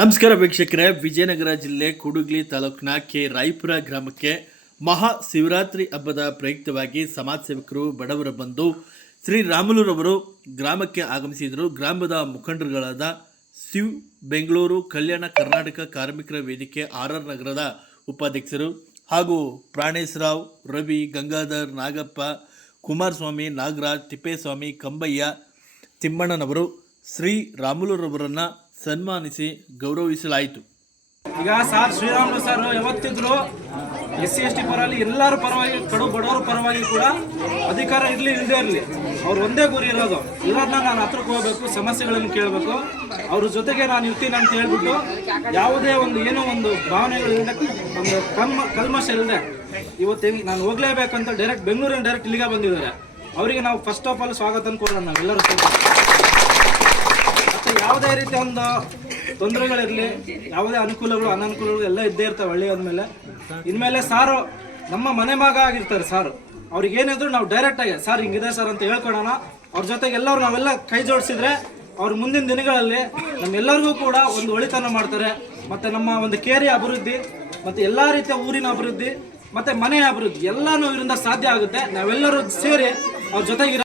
ನಮಸ್ಕಾರ ವೀಕ್ಷಕರೇ. ವಿಜಯನಗರ ಜಿಲ್ಲೆ ಕುಡುಗ್ಲಿ ತಾಲೂಕಿನ ಕೆ. ರಾಯಪುರ ಗ್ರಾಮಕ್ಕೆ ಮಹಾ ಶಿವರಾತ್ರಿ ಹಬ್ಬದ ಪ್ರಯುಕ್ತವಾಗಿ ಸಮಾಜ ಸೇವಕರು, ಬಡವರ ಬಂದು ಶ್ರೀ ರಾಮುಲುರವರು ಗ್ರಾಮಕ್ಕೆ ಆಗಮಿಸಿದರು. ಗ್ರಾಮದ ಮುಖಂಡರುಗಳಾದ ಶಿವ್ ಬೆಂಗಳೂರು, ಕಲ್ಯಾಣ ಕರ್ನಾಟಕ ಕಾರ್ಮಿಕರ ವೇದಿಕೆ, ಆರ್ ಆರ್ ನಗರದ ಉಪಾಧ್ಯಕ್ಷರು ಹಾಗೂ ಪ್ರಾಣೇಶ್ರಾವ್, ರವಿ, ಗಂಗಾಧರ್, ನಾಗಪ್ಪ, ಕುಮಾರಸ್ವಾಮಿ, ನಾಗರಾಜ್, ತಿಪ್ಪೇಸ್ವಾಮಿ, ಕಂಬಯ್ಯ, ತಿಮ್ಮಣ್ಣನವರು ಶ್ರೀ ರಾಮುಲುರವರನ್ನ ಸನ್ಮಾನಿಸಿ ಗೌರವಿಸಲಾಯಿತು. ಈಗ ಸರ್ ಶ್ರೀರಾಮುಲು ಸರ್ ಯಾವತ್ತಿದ್ರು ಎಸ್ ಸಿ ಎಸ್ ಟಿ ಪರವಾಗಿ ಎಲ್ಲರ ಪರವಾಗಿ, ಕಡು ಬಡವರ ಪರವಾಗಿ ಕೂಡ ಅಧಿಕಾರ ಇರಲಿ ಇಲ್ಲದೆ ಇರಲಿ. ಅವ್ರು ಒಂದೇ ಗುರಿ ಇರೋದು. ಎಲ್ಲರನ್ನ ನಾನು ಹತ್ರಕ್ಕೆ ಹೋಗ್ಬೇಕು, ಸಮಸ್ಯೆಗಳನ್ನು ಕೇಳಬೇಕು. ಅವ್ರ ಜೊತೆಗೆ ನಾನು ಇರ್ತೀನಿ ಅಂತ ಹೇಳ್ಬಿಟ್ಟು ಯಾವುದೇ ಒಂದು, ಏನೋ ಒಂದು ಭಾವನೆಗಳಿಂದ ಒಂದು ಕಲ್ಮ ಕಲ್ಮಶ ಇಲ್ಲದೆ ಇವತ್ತು ನಾನು ಹೋಗ್ಲೇಬೇಕಂತ ಡೈರೆಕ್ಟ್ ಬೆಂಗಳೂರಿನ ಡೈರೆಕ್ಟ್ ಇಲ್ಲಿಗೆ ಬಂದಿದ್ದಾರೆ. ಅವರಿಗೆ ನಾವು ಫಸ್ಟ್ ಆಫ್ ಆಲ್ ಸ್ವಾಗತ ಕೊಡೋಣ ನಾವೆಲ್ಲರೂ. ಮತ್ತೆ ಯಾವುದೇ ರೀತಿಯ ಒಂದು ತೊಂದರೆಗಳಿರಲಿ, ಯಾವುದೇ ಅನುಕೂಲಗಳು, ಅನನುಕೂಲಗಳು ಎಲ್ಲ ಇದ್ದೇ ಇರ್ತವೆ ಹಳ್ಳಿ ಅಂದಮೇಲೆ. ಇನ್ಮೇಲೆ ಸಾರು ನಮ್ಮ ಮನೆ ಮಗ ಆಗಿರ್ತಾರೆ ಸಾರು. ಅವ್ರಿಗೆ ಏನಿದ್ರು ನಾವು ಡೈರೆಕ್ಟ್ ಆಗಿ, ಸರ್ ಹಿಂಗಿದೆ ಸರ್ ಅಂತ ಹೇಳ್ಕೊಡೋಣ. ಅವ್ರ ಜೊತೆಗೆ ಎಲ್ಲರೂ ನಾವೆಲ್ಲ ಕೈ ಜೋಡಿಸಿದ್ರೆ ಅವ್ರ ಮುಂದಿನ ದಿನಗಳಲ್ಲಿ ನಮ್ಮೆಲ್ಲರಿಗೂ ಕೂಡ ಒಂದು ಒಳಿತನ ಮಾಡ್ತಾರೆ. ಮತ್ತೆ ನಮ್ಮ ಒಂದು ಕೇರಿ ಅಭಿವೃದ್ಧಿ, ಮತ್ತೆ ಎಲ್ಲ ರೀತಿಯ ಊರಿನ ಅಭಿವೃದ್ಧಿ, ಮತ್ತೆ ಮನೆಯ ಅಭಿವೃದ್ಧಿ ಎಲ್ಲನೂ ಇದರಿಂದ ಸಾಧ್ಯ ಆಗುತ್ತೆ. ನಾವೆಲ್ಲರೂ ಸೇರಿ ಅವ್ರ ಜೊತೆಗೆ